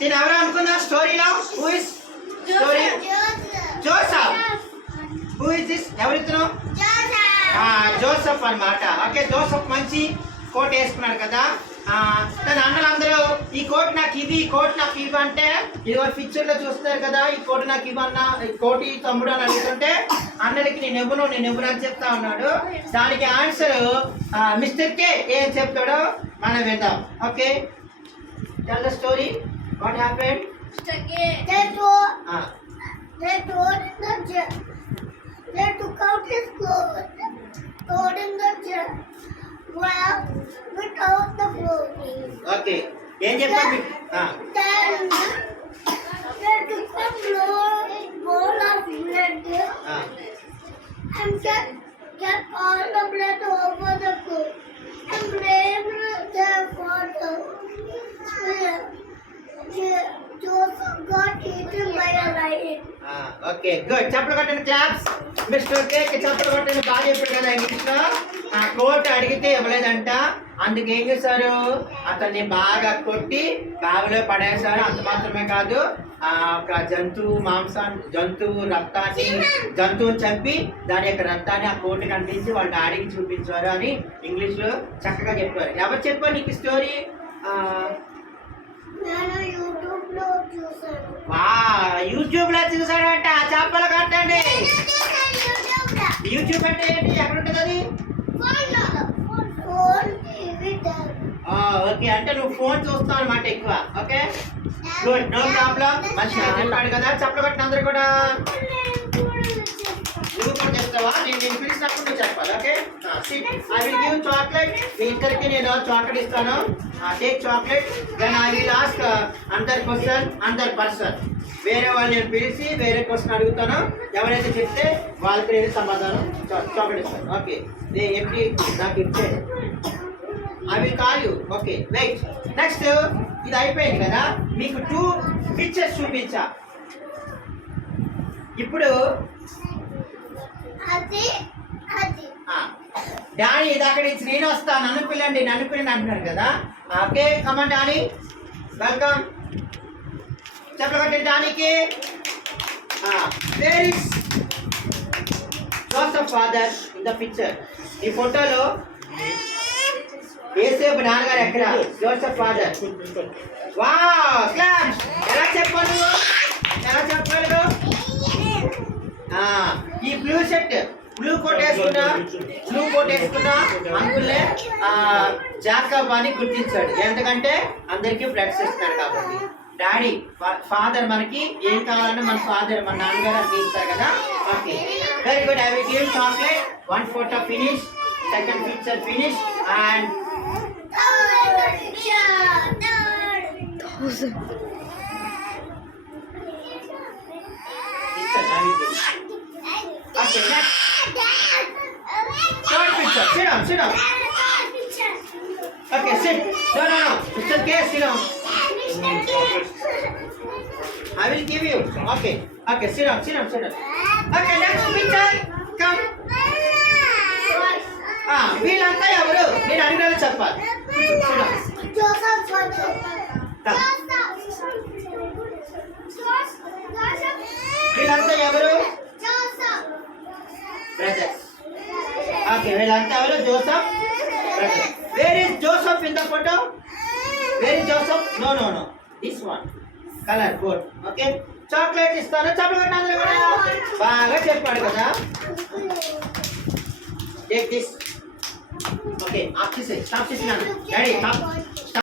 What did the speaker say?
నేను ఎవరు అనుకున్నా స్టోరీలో who is story Joseph. Who is this ఎవరితను జోసఫ్ అన్నమాట. ఓకే జోసఫ్ మంచి కోట్ వేసుకున్నాడు కదా. తన అన్నలందరూ ఈ కోట్ నాకు ఇది, ఈ కోట్ నాకు ఇవి అంటే ఇది పిక్చర్ లో చూస్తారు కదా. ఈ కోట్ నాకు ఇవన్నా, ఈ కోటి తమ్ముడు అని అడుగుతుంటే అన్నలకి నేను ఇవ్వను అని చెప్తా ఉన్నాడు. దానికి ఆన్సర్ మిస్టర్ కే ఏం చెప్తాడో మనం విందాం. Okay tell the story. What happened? They took out his clothes, stored in the chair, well, without the clothing. Okay. ఏం చెప్పారు? Then they took a bowl of blood and kept all the blood over the cloth and blamed their father. Joseph got eaten by a lion. Okay good. చప్పట్లు కొట్టండి claps. Mister cake చప్పట్లు కొట్టండి. బాగా చెప్పాడు కదా ఇంగ్లీష్లో. ఆ కోట్ అడిగితే ఇవ్వలేదంట. అందుకు ఏం చేశారు? అతన్ని బాగా కొట్టి బావిలో పడేశారు. అంత మాత్రమే కాదు, ఒక జంతువు రక్తాన్ని చంపి దాని యొక్క రక్తాన్ని ఆ కోటు కనిపించి వాళ్ళ డాడీకి చూపించారు అని ఇంగ్లీష్లో చక్కగా చెప్పారు. ఎవరు చెప్పారు నీకు స్టోరీ? యూట్యూబ్ లో చూసాడంట. చేపలు కట్టండి. యూట్యూబ్ అంటే ఏంటి? ఎక్కడ ఉంటుంది అది? ఓకే అంటే నువ్వు ఫోన్ చూస్తావు అనమాట ఎక్కువ. Okay good, no problem. మంచిగా చెప్పాడు కదా. చెప్పలు కట్టిన అందరు కూడా నువ్వు కూడా చెప్తావా? నేను పిలిచినప్పుడు నువ్వు చెప్పాలి. Okay I will give chocolate. మీ ఇద్దరికి నేను చాక్లెట్ ఇస్తాను. Take chocolate. Then I will ask another person. వేరే వాళ్ళు నేను పిలిచి వేరే క్వశ్చన్ అడుగుతాను. ఎవరైతే చెప్తే వాళ్ళకి నేను సమాధానం చాక్లెట్ ఇస్తాను. ఓకే ఏంటి నాకు ఇచ్చే I will call you. Okay wait. Next ఇది అయిపోయింది కదా. మీకు 2 పిక్చర్స్ చూపించా. ఇప్పుడు డాడీ ఇది అక్కడ ఇచ్చి నేను వస్తా, నన్ను పిల్లండి అంటున్నారు కదా. Okay come on Danny, welcome. చెప్పలు కట్టండి డానీకి. Where is Joseph father in the picture? ఈ ఫోటోలో యేసేపు నాన్నగారు ఎక్కడ? Joseph father. Wow claps. ఎలా చెప్పాలి? ఈ బ్లూ కోట్ వేసుకున్నా అంకుల్లే జాకబ్ అని గుర్తించాడు. ఎందుకంటే అందరికీ బ్లడ్స్ ఇస్తున్నాడు కాబట్టి. డాడీ ఫాదర్ మనకి ఏం కావాలన్నా మన నాన్నగారు అన్ని ఇస్తారు కదా. Okay very good. I will give chocolate. 1 photo finish, 2nd picture finish and okay next third picture. Sit down. Okay sit. No Mr. K, sit down. I will give you. Okay sit down. Okay next picture. Come. వీళ్ళంతా ఎవరు? నేను అడిగిన చెప్పాలి. వీళ్ళంతా ఎవరు? Brothers. Okay వీళ్ళంతా ఎవరు? Joseph brother. Where is Joseph in the photo? Where is Joseph? No this one colour code. Okay chocolate ఇస్తాను. చెప్పగలండి కూడా బాగా చెప్పాడు కదా. Take this. ఓకే ఆఫ్ చేసి స్టాప్ చేసినాను డాడీ.